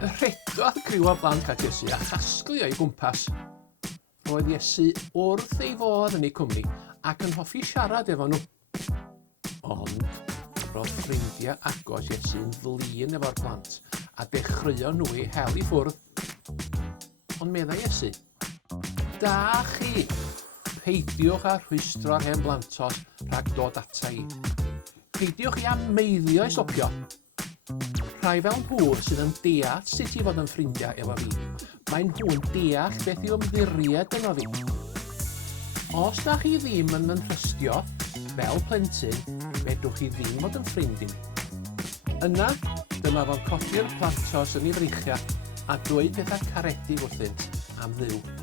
Rhedodd criw o blant at Iesu a chasglu o'i gwmpas. Roedd Iesu wrth ei fodd yn eu cwmni ac yn hoffi siarad efo nhw. Ond roedd ffrindiau agos Iesu'n flin efo'r plant a dechreuon nhw eu hel i ffwrdd. Ond meddai Iesu, da chi, peidiwch â rhwystro'r hen blantos rhag dod ata i. Peidiwch i ameiddio i stopio. Rhai fel nhw sydd yn deall sut i fod yn ffrindiau efo fi. Mae nhw'n deall beth yw ymddiried efo fi. Os da chi ddim yn trystio fel plentyn, fedrwch chi ddim fod yn ffrind i mi. Yna, dyma fo'n codi'r plantos yn ei freichiau a dweud pethau caredig wrthynt am Dduw.